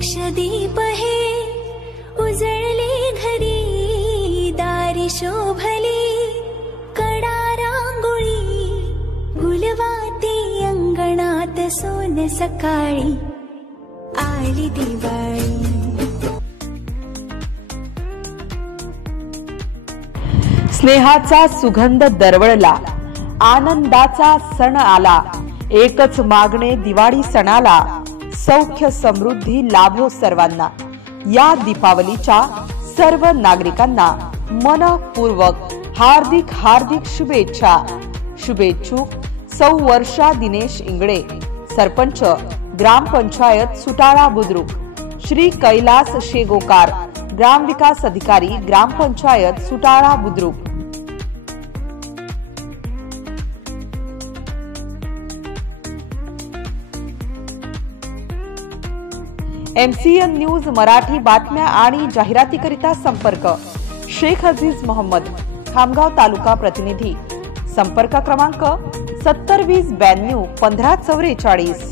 लक्षदीप हे उजळले घरी, दारी शोभली कडा रांगोळी, गुलवाती अंगणात सोन सकाळी, आली दिवाळी। स्नेहाचा सुगंध दरवळला, आनंदाचा सण आला, एकच मागणे दिवाळी सणाला, सौख्य समृद्धी लाभो सर्वांना। या दीपावलीच्या सर्व नागरिकांना मनपूर्वक हार्दिक हार्दिक शुभेच्छा। शुभेच्छुक सौ वर्षा दिनेश इंगळे, सरपंच ग्रामपंचायत सुटाळा बुद्रुक, श्री कैलास शेगोकार, ग्रामविकास अधिकारी ग्रामपंचायत सुटाळा बुद्रुक। MCN न्यूज मराठी बातम्या आणि जाहिरातीकरिता संपर्क शेख अजीज मोहम्मद, खामगाव तालुका प्रतिनिधी, संपर्क क्रमांक 70 20 92 15 44।